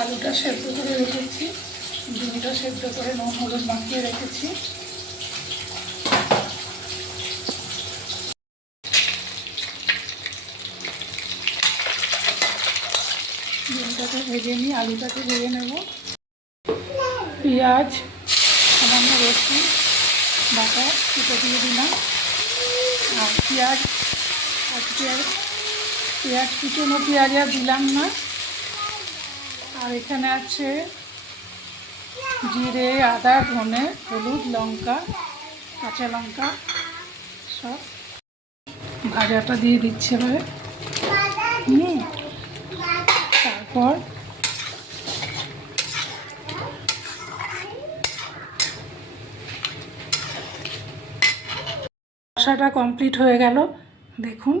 আলুটা সেদ্ধ করে রেখেছি, ডিমটা সেদ্ধ করে নুন হলুদ মাখিয়ে রেখেছি। ডিমটাকে ভেজে নিই, আলুটাকে ভেজে নেব। পেঁয়াজ, সামান্য রসুন বাটা কুচো দিয়ে দিলাম। আর পেঁয়াজ কুচোনো পেঁয়াজ আর দিলাম না। আর এখানে আছে জিরে, আদা, ধনে, হলুদ, লঙ্কা, কাঁচা লঙ্কা সব ভাজাটা দিয়ে দিচ্ছে এবারে। তারপর কষাটা কমপ্লিট হয়ে গেল, দেখুন।